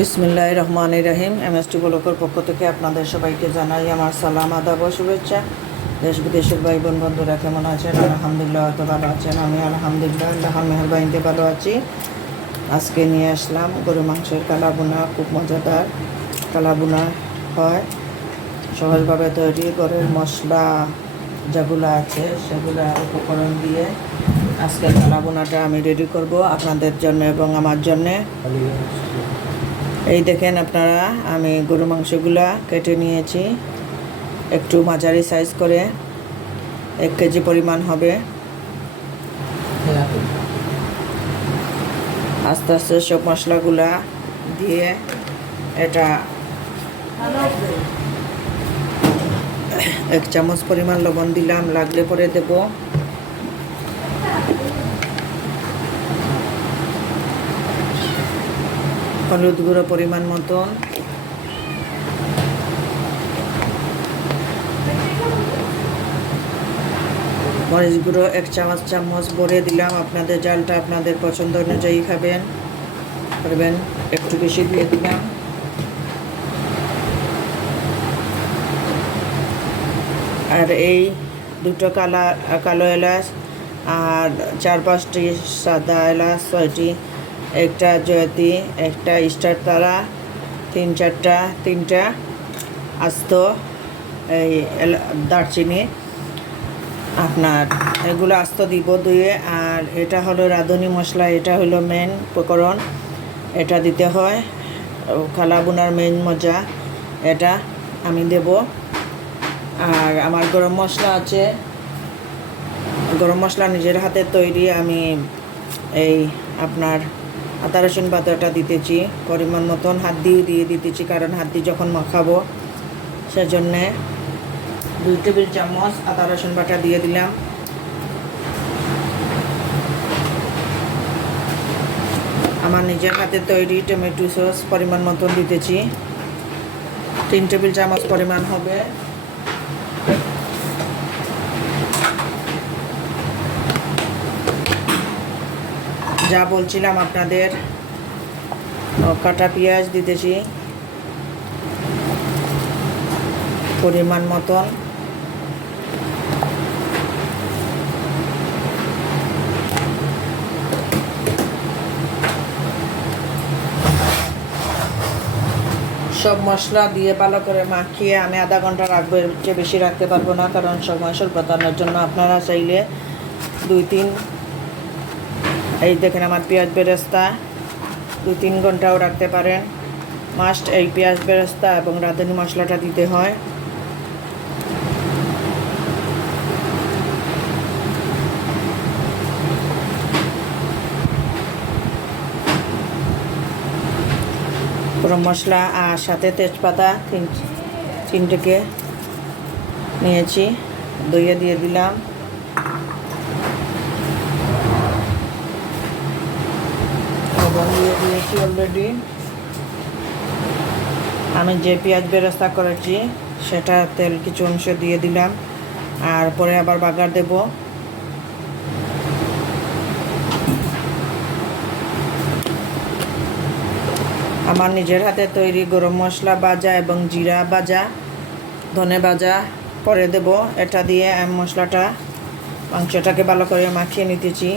বিসমিল্লাহির রহমানির রহিম। এমএসটি ব্লকের পক্ষ থেকে আপনাদের সবাইকে জানাই আমার সালাম, আদাব ও শুভেচ্ছা। দেশ বিদেশের ভাই বোন বন্ধুরা কেমন আছেন? আলহামদুলিল্লাহ হয়তো ভালো আছেন। আমি আলহামদুলিল্লাহ আল্লাহর মেহেরবানিতে ভালো আছি। আজকে নিয়ে আসলাম গরু মাংসের কালাবুনা। খুব মজাদার কালাবুনা হয়, সহজভাবে তৈরি। গরুর মশলা যেগুলো আছে সেগুলো উপকরণ দিয়ে আজকে কালাবুনাটা আমি রেডি করব আপনাদের জন্য এবং আমার জন্যে। এই দেখেন আপনারা, আমি গরু মাংসগুলা কেটে নিয়েছি একটু মাঝারি সাইজ করে, 1 কেজি পরিমাণ হবে। আস্তে আস্তে সব মশলাগুলা দিয়ে এটা 1 চামচ পরিমাণ লবণ দিলাম, লাগলে পরে দেব। হলুদ গুঁড়ো পরিমাণ মতন, মরিচ গুঁড়ো 1 চামচ ভরে দিলাম। আপনাদের জালটা আপনাদের পছন্দ অনুযায়ী করবেন, একটু বেশি দিয়ে দিলাম। আর এই দুটো কালো এলাচ আর 4-5টি সাদা এলাচ, 6টি, একটা জয়তি, একটা স্টার তারা, 3-4টা আস্ত এই দারচিনি, আপনার এগুলো আস্ত দিব ধুয়ে। আর এটা হলো রাঁধুনি মশলা, এটা হলো মেন উপকরণ, এটা দিতে হয়। কালাবুনার মেন মজা এটা আমি দেব। আর আমার গরম মশলা আছে, গরম মশলা নিজের হাতে তৈরি। আমি এই আপনার আদা রসুন বাটাটা দিতেছি পরিমাণ মতন, হাত দিয়ে দিতেছি, কারণ হাত দিয়ে যখন মাখাবো সেজন্যে। 2 টেবিল চামচ আদা রসুন বাটা দিয়ে দিলাম। আমার নিজের হাতে তৈরি টমেটো সস পরিমাণ মতন দিতেছি, 3 টেবিল চামচ পরিমাণ হবে। যা বলছিলাম আপনাদের, কাটা পেঁয়াজ দিতেছি পরিমাণ মতন। সব মশলা দিয়ে ভালো করে মাখিয়ে আমি আধা ঘন্টা রাখবো, এর চেয়ে বেশি রাখতে পারবো না, কারণ সময় স্বল্পতার জন্য। আপনারা চাইলে 2-3, এই দেখেন আমার পেঁয়াজ বেরেস্তা 2-3 ঘন্টাও রাখতে পারেন। মাস্ট এই পেঁয়াজ বেরেস্তা এবং রাঁধুনি মশলাটা দিতে হয়। গরম মশলা আর সাথে তেজপাতা 3টেকে নিয়েছি, দইয়ে দিয়ে দিলাম। লবণ দিয়ে দিয়েছি অলরেডি। আমি যে পেঁয়াজ বেরেস্তা করেছি সেটা তেল কিছু অংশ দিয়ে দিলাম, আর পরে আবার বাগার দেব। আমার নিজের হাতে তৈরি গরম মশলা ভাজা এবং জিরা ভাজা, ধনে ভাজা পরে দেব। এটা দিয়ে আমি মশলাটা মাংসটাকে ভালো করে মাখিয়ে নিতেছি।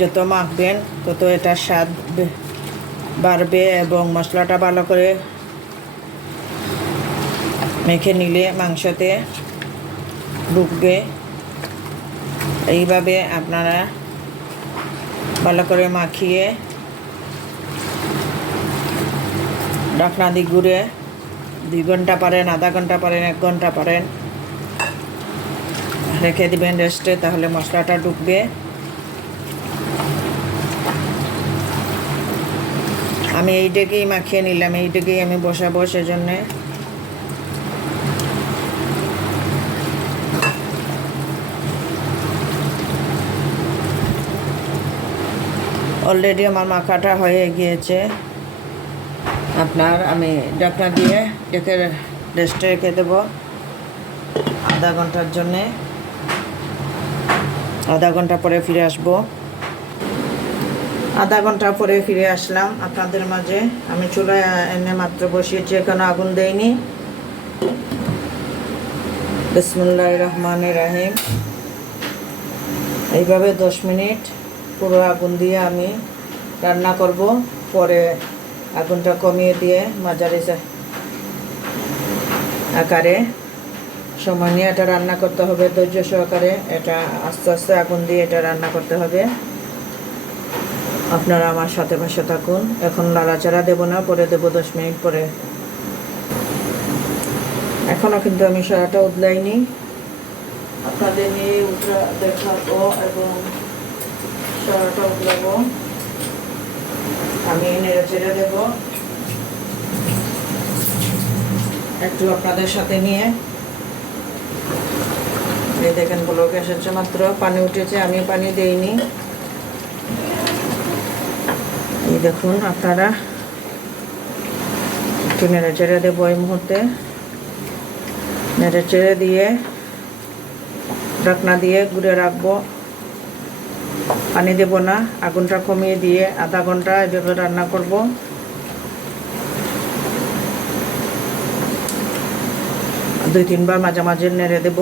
যত মাখবেন তত এটা স্বাদ বাড়বে এবং মশলাটা ভালো করে মেখে নিলে মাংসতে ঢুকবে। এইভাবে আপনারা ভালো করে মাখিয়ে ঢাকনা দিয়ে ঘুরে 2 ঘন্টা পারেন, আধা ঘন্টা পারেন, 1 ঘন্টা পারেন রেখে দিবেন রেস্টে, তাহলে মশলাটা ঢুকবে। আমি এইটাকেই মাখিয়ে নিলাম, এইটাকেই আমি বসাবো, সেজন্যে অলরেডি আমার মাখাটা হয়ে গিয়েছে। আমি ঢাকনা দিয়ে রেস্টে রেখে দেবো আধা ঘন্টার জন্যে। আধা ঘন্টা পরে ফিরে আসবো। আধা ঘন্টা পরে ফিরে আসলাম আপনাদের মাঝে। আমি চুলায় এনে মাত্র বসিয়েছি, এখনো আগুন দেইনি। বিসমিল্লাহির রহমানির রহিম। এইভাবে 10 মিনিট পুরো আগুন দিয়ে আমি রান্না করব। পরে আগুনটা কমিয়ে দিয়ে মাঝারি আকারে সময় নিয়ে এটা রান্না করতে হবে, ধৈর্য সহকারে। এটা আস্তে আস্তে আগুন দিয়ে এটা রান্না করতে হবে। আপনারা আমার সাথে পাশে থাকুন। এখন নাড়াচাড়া দেবো না, পরে দেবো 10 মিনিট পরে। এখনও কিন্তু আমি সারাটা উদলাইনি, আপনাদের নিয়ে উঠা দেখাবো এবং সারাটা উদলাবো। আমি নেড়ে চেড়ে দেবো একটু আপনাদের সাথে নিয়ে। এই দেখেন ব্লক এসেছে মাত্র, পানি উঠেছে, আমি পানি দেইনি। এই দেখুন আপনারা, একটু নেড়ে চেড়ে দেবো এই মুহূর্তে। নেড়ে চেড়ে দিয়ে ঢাকনা দিয়ে ঘুরে রাখবো, পানি দেব না। আগুনটা কমিয়ে দিয়ে আধা ঘন্টা এভাবে রান্না করব। দুই তিনবার মাঝে মাঝে নেড়ে দেব।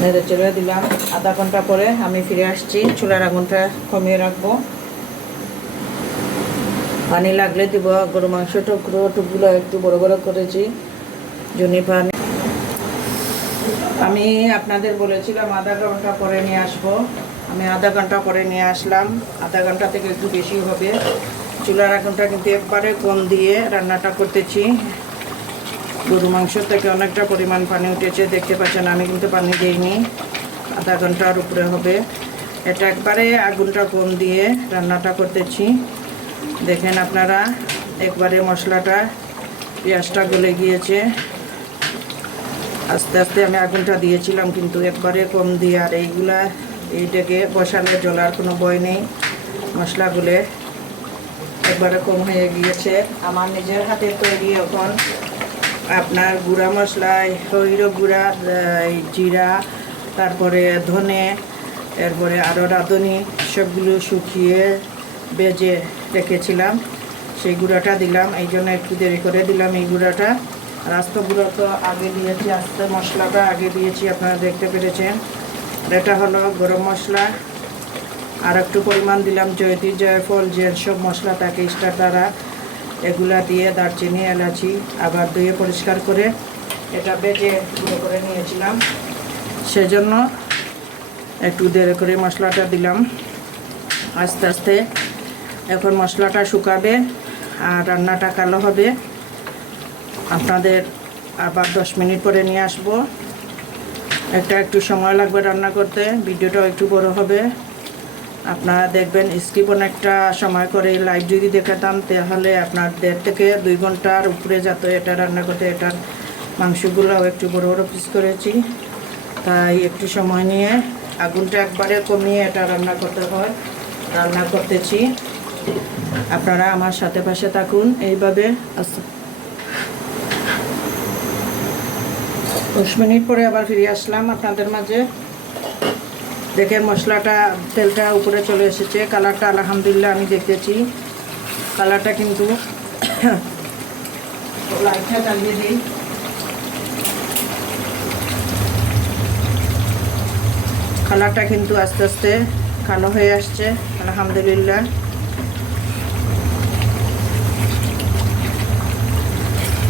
নেড়ে চেড়ে দিলাম। আধা ঘন্টা পরে আমি ফিরে আসছি। চুলার আগুনটা কমিয়ে রাখবো। পানি লাগলে দিব। গরু মাংস টুকগুলো একটু বড় বড় করেছি, জনি পানি। আমি আপনাদের বলেছিলাম আধা ঘন্টা পরে নিয়ে আসবো। আমি আধা ঘন্টা পরে নিয়ে আসলাম। আধা ঘন্টা থেকে একটু বেশি হবে। চুলার আগুনটা কিন্তু একবারে কম দিয়ে রান্নাটা করতেছি। গরু মাংস থেকে অনেকটা পরিমাণ পানি উঠেছে, দেখতে পাচ্ছেন। আমি কিন্তু পানি দিইনি, আধা ঘন্টার উপরে হবে। এটা একবারে আগুনটা কম দিয়ে রান্নাটা করতেছি। দেখেন আপনারা, একবারে মশলাটা, পেঁয়াজটা গলে গিয়েছে। আস্তে আস্তে আমি আগুনটা দিয়েছিলাম, কিন্তু একবারে কম দিয়ে। আর এইটাকে বসালে জ্বলার কোনো ভয় নেই। মশলাগুলো একবারে কম হয়ে গিয়েছে। আমার নিজের হাতে তৈরি। এখন আপনার গুঁড়া মশলায় হইরো গুঁড়া, জিরা, তারপরে ধনে, এরপরে আরও রাঁধুনি, সবগুলো শুকিয়ে বেজে রেখেছিলাম। সেই গুঁড়াটা দিলাম। এই জন্য একটু দেরি করে দিলাম এই গুঁড়াটা। আর আস্ত গুঁড়ো তো আগে দিয়েছি, আস্তে মশলাটা আগে দিয়েছি, আপনারা দেখতে পেরেছেন। এটা হলো গরম মশলা। আর একটু পরিমাণ দিলাম জয়িত্রী, জয়ফল, যেসব মশলা থাকে স্টার্টারা, এগুলা দিয়ে দারচিনি, এলাচি আবার ধুয়ে পরিষ্কার করে এটা বেজে গুঁড়ো করে নিয়েছিলাম। সেজন্য একটু দেরি করে মশলাটা দিলাম। আস্তে আস্তে এখন মশলাটা শুকাবে আর রান্নাটা কালো হবে। আপনাদের আবার 10 মিনিট পরে নিয়ে আসব। একটু সময় লাগবে রান্না করতে, ভিডিওটাও একটু বড় হবে। আপনারা দেখবেন, স্কিপ অনেকটা সময় করে লাইভ যদি দেখাতাম তাহলে আপনার 1.5 থেকে 2 ঘন্টার উপরে যেত এটা রান্না করতে। এটার মাংসগুলোও একটু বড় বড় পিস করেছি, তাই একটু সময় নিয়ে আগুনটা একবারে কমিয়ে এটা রান্না করতে হয়। রান্না করতেছি, আপনারা আমার সাথে পাশে থাকুন। এইভাবে 10 মিনিট পরে আবার ফিরে আসলাম আপনাদের মাঝে। দেখেন মশলাটা, তেলটা উপরে চলে এসেছে। কালারটা আলহামদুলিল্লাহ আমি দেখতেছি। কালারটা কিন্তু লাইটটা জ্বালিয়ে দিই। কালারটা কিন্তু আস্তে আস্তে কালো হয়ে আসছে আলহামদুলিল্লাহ।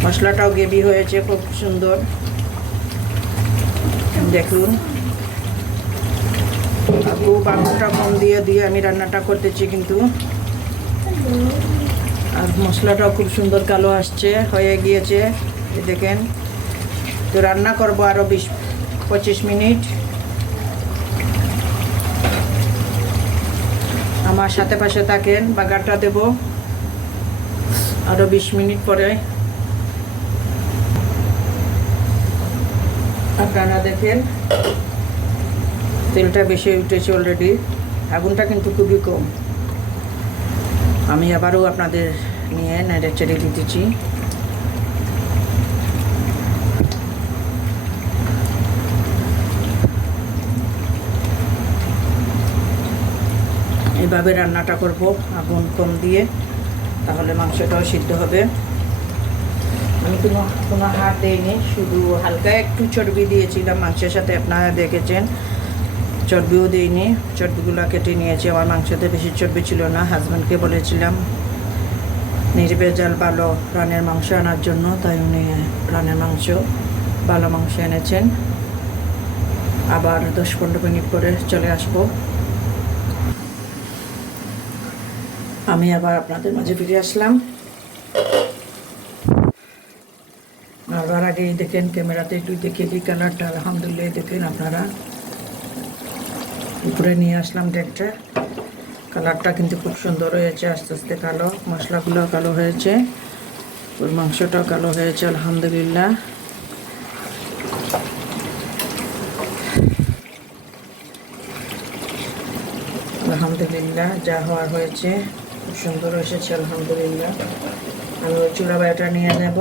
মশলাটাও গ্রেভি হয়েছে খুব সুন্দর, দেখুন। খুব আগুনটা কম দিয়ে আমি রান্নাটা করতেছি কিন্তু। আর মশলাটাও খুব সুন্দর কালো আসছে, হয়ে গিয়েছে দেখেন। তো রান্না করবো আরও 20-25 মিনিট। আমার সাথে পাশে থাকেন। বাগারটা দেব আরও 20 মিনিট পরে। আপনারা দেখেন তেলটা বেশি উঠেছে অলরেডি। আগুনটা কিন্তু খুবই কম। আমি আবারও আপনাদের নিয়ে নেড়ে চেড়ে দিতেছি। এইভাবে রান্নাটা করব আগুন কম দিয়ে, তাহলে মাংসটাও সিদ্ধ হবে। আমি কোনো হাত দিইনি, শুধু হালকা একটু চর্বি দিয়েছিলাম মাংসের সাথে, আপনারা দেখেছেন। চর্বিও দিইনি, চর্বিগুলো কেটে নিয়েছি। আমার মাংসতে বেশি চর্বি ছিল না। হাজব্যান্ডকে বলেছিলাম নির্ভেজাল ভালো প্রাণের মাংস আনার জন্য, তাই উনি প্রাণের মাংস, ভালো মাংস এনেছেন। আবার 10-15 মিনিট পরে চলে আসবো। আমি আবার আপনাদের মাঝে ফিরে আসলাম। আবার আগেই দেখেন ক্যামেরাতে একটু দেখিয়ে দিই কালারটা, আলহামদুলিল্লাহ দেখেন আপনারা। উপরে নিয়ে আসলাম ডেকটা, কালারটা কিন্তু খুব সুন্দর হয়েছে। আস্তে আস্তে কালো, মশলাগুলো কালো হয়েছে, ওর মাংসটাও কালো হয়েছে, আলহামদুলিল্লাহ। আলহামদুলিল্লাহ, যা হওয়ার হয়েছে খুব সুন্দর এসেছে, আলহামদুলিল্লাহ। আমি ওই চুলা বাটা নিয়ে নেব,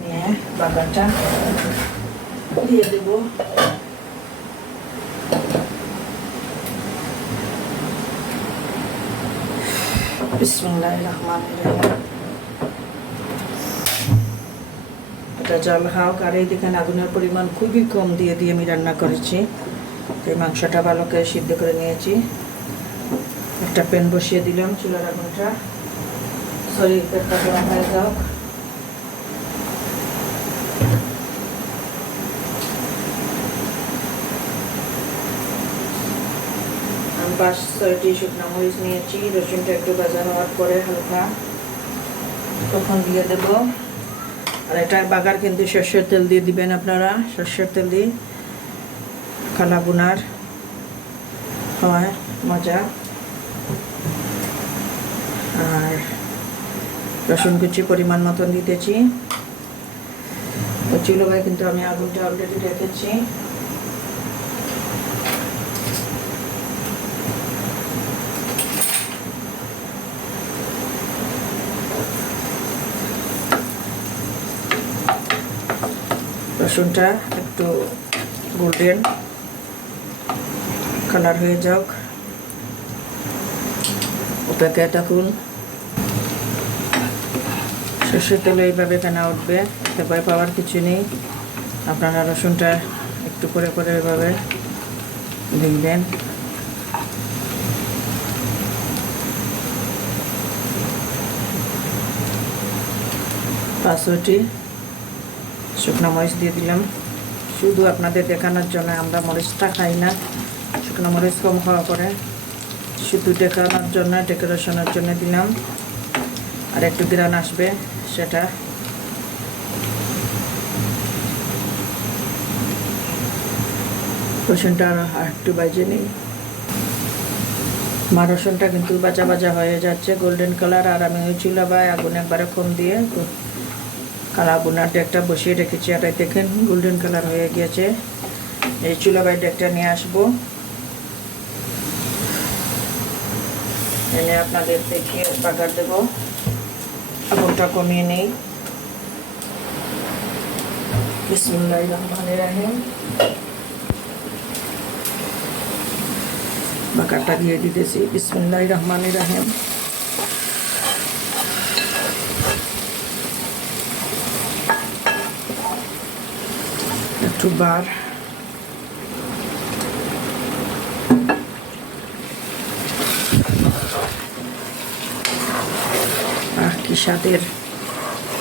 নিয়ে বাগারটা দিয়ে দেব। বিসমিল্লাহির রহমানির রহিম। এটা জল হোক, আর এই দেখেন আগুনের পরিমাণ খুবই কম দিয়ে দিয়ে আমি রান্না করেছি। এই মাংসটা ভালো করে সিদ্ধ করে নিয়েছি। একটা প্যান বসিয়ে দিলাম, চুলার আগুনটা প্যানটা গরম হয়ে যাক। আমি 5-6টি শুকনো মরিচ নিয়েছি। রসুনটা একটু ভাজা হওয়ার পরে হালকা তখন দিয়ে দেব। আর এটা বাগার কিন্তু সর্ষের তেল দিয়ে দিবেন আপনারা। সর্ষের তেল দিয়ে কালা বুনার হয় মজা। আর রসুন কুচি পরিমাণ মতন দিতেছি। ওই চুলোয় কিন্তু আমি আগুনটা অলরেডি রেখেছি। রসুনটা একটু গোল্ডেন কালার হয়ে যাক, ওটাকে দেখুন। সর্ষের তেলে এইভাবে ফেনা উঠবে, এতে ভয় পাওয়ার কিছু নেই। আপনারা রসুনটা একটু করে করে এভাবে দিবেন। পাঁচটি শুকনো মরিচ দিয়ে দিলাম, শুধু আপনাদের দেখানোর জন্য। আমরা মরিচটা খাই না, শুকনো মরিচ কম খাওয়া পরে, শুধু দেখানোর জন্য, ডেকোরেশনের জন্য দিলাম। আর একটু গ্রান আসবে সেটা। রসুনটা আর একটু বাজে নিই। মা রসুনটা কিন্তু বাজা বাজা হয়ে যাচ্ছে, গোল্ডেন কালার। আর আমি ওই চুলা বা আগুন একবারে কম দিয়ে কালা বুনার ডেকটা বসিয়ে রেখেছি। আর দেখেন গোল্ডেন কালার হয়ে গিয়েছে। এই চুলা বাই ডেকটা নিয়ে আসবো, এনে আপনাদের দেখিয়ে বাগার দেবো। আগুনটা কমিয়ে নেই। বিসমিল্লাহির রহমানির রহিম। বাগারটা দিয়ে দিতেছি। বিসমিল্লাহির রহমানির রহিম। একটু বার কি স্বাদের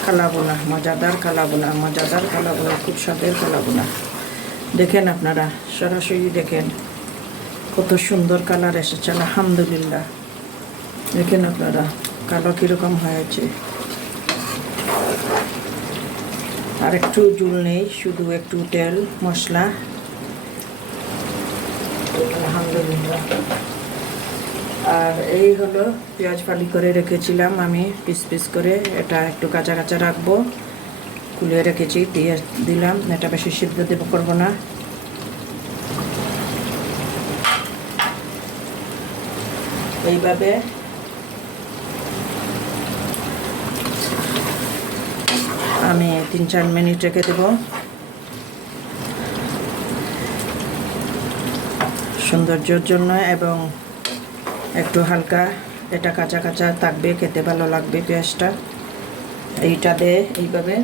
কালাবোনা, মজাদার কালাবোনা, মজাদার কালাবোনা, খুব স্বাদের কালাবোনা। দেখেন আপনারা সরাসরি দেখেন কত সুন্দর কালার এসেছে, আলহামদুলিল্লাহ। দেখেন আপনারা কালো কীরকম হয়েছে। আর একটু জুল নেই, শুধু একটু তেল মশলা, আলহামদুলিল্লাহ। আর এই হলো পেঁয়াজ ফালি করে রেখেছিলাম আমি পিস পিস করে, এটা একটু কাঁচা কাঁচা রাখবো, কুলিয়ে রেখেছি, দিয়ে দিলাম। এটা বেশি সিদ্ধ দেবো করবো না। এইভাবে আমি 3-4 মিনিট রেখে দেব সৌন্দর্যের জন্য, এবং একটু হালকা এটা কাঁচা কাঁচা থাকবে, খেতে ভালো লাগবে পেঁয়াজটা। এইটা দিয়ে এইভাবে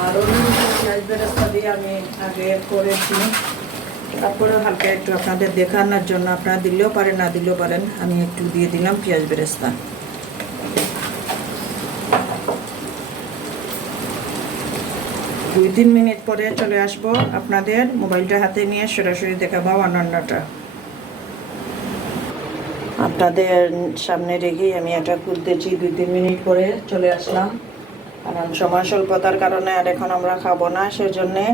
আর অন্য পেঁয়াজ বেরেস্তা দিয়ে আমি আগে করেছি, তারপরে হালকা একটু আপনাদের দেখানোর জন্য, আপনারা দিলেও পারেন না দিলেও পারেন, আমি একটু দিয়ে দিলাম পেঁয়াজ বেরেস্তা। 2-3 মিনিট পরে চলে আসবো আপনাদের মোবাইলটা হাতে নিয়ে সরাসরি দেখাবো রান্নাটা। আপনাদের সামনে রেখেই আমি এটা খুলতেছি। 2-3 মিনিট পরে চলে আসলাম, কারণ সময় স্বল্পতার কারণে আর এখন আমরা খাবো না, সেজন্যে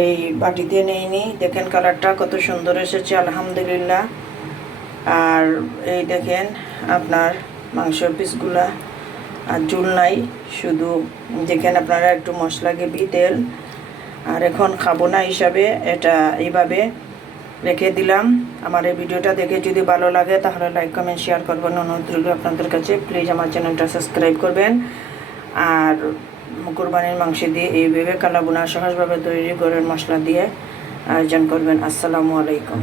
এই বাটিতে নেইনি। দেখেন কালারটা কত সুন্দর এসেছে আলহামদুলিল্লাহ। আর এই দেখেন আপনার মাংসের পিসগুলা আর ঝুল নাই, শুধু দেখেন আপনারা একটু মশলা গেবি তেল। আর এখন খাবো না হিসাবে এটা এইভাবে রেখে দিলাম। আমার এই ভিডিওটা দেখে যদি ভালো লাগে তাহলে লাইক কমেন্ট শেয়ার করবেন, অনুরোধ রইল আপনাদের কাছে। প্লিজ আমার চ্যানেলটা সাবস্ক্রাইব করবেন। আর কুরবানির মাংস দিয়ে এইভাবে কালাবুনা সহজভাবে তৈরি করে মশলা দিয়ে আয়োজন করবেন। আসসালামু আলাইকুম।